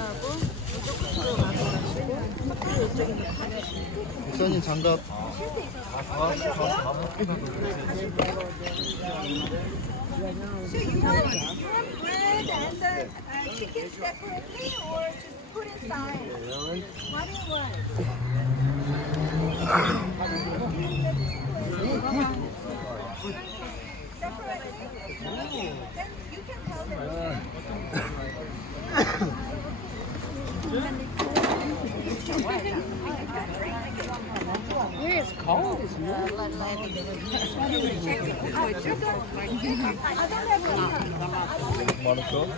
하고 이쪽으로 가서 마시고 이쪽에 목사님 장갑. Cold, isn't it? Monaco?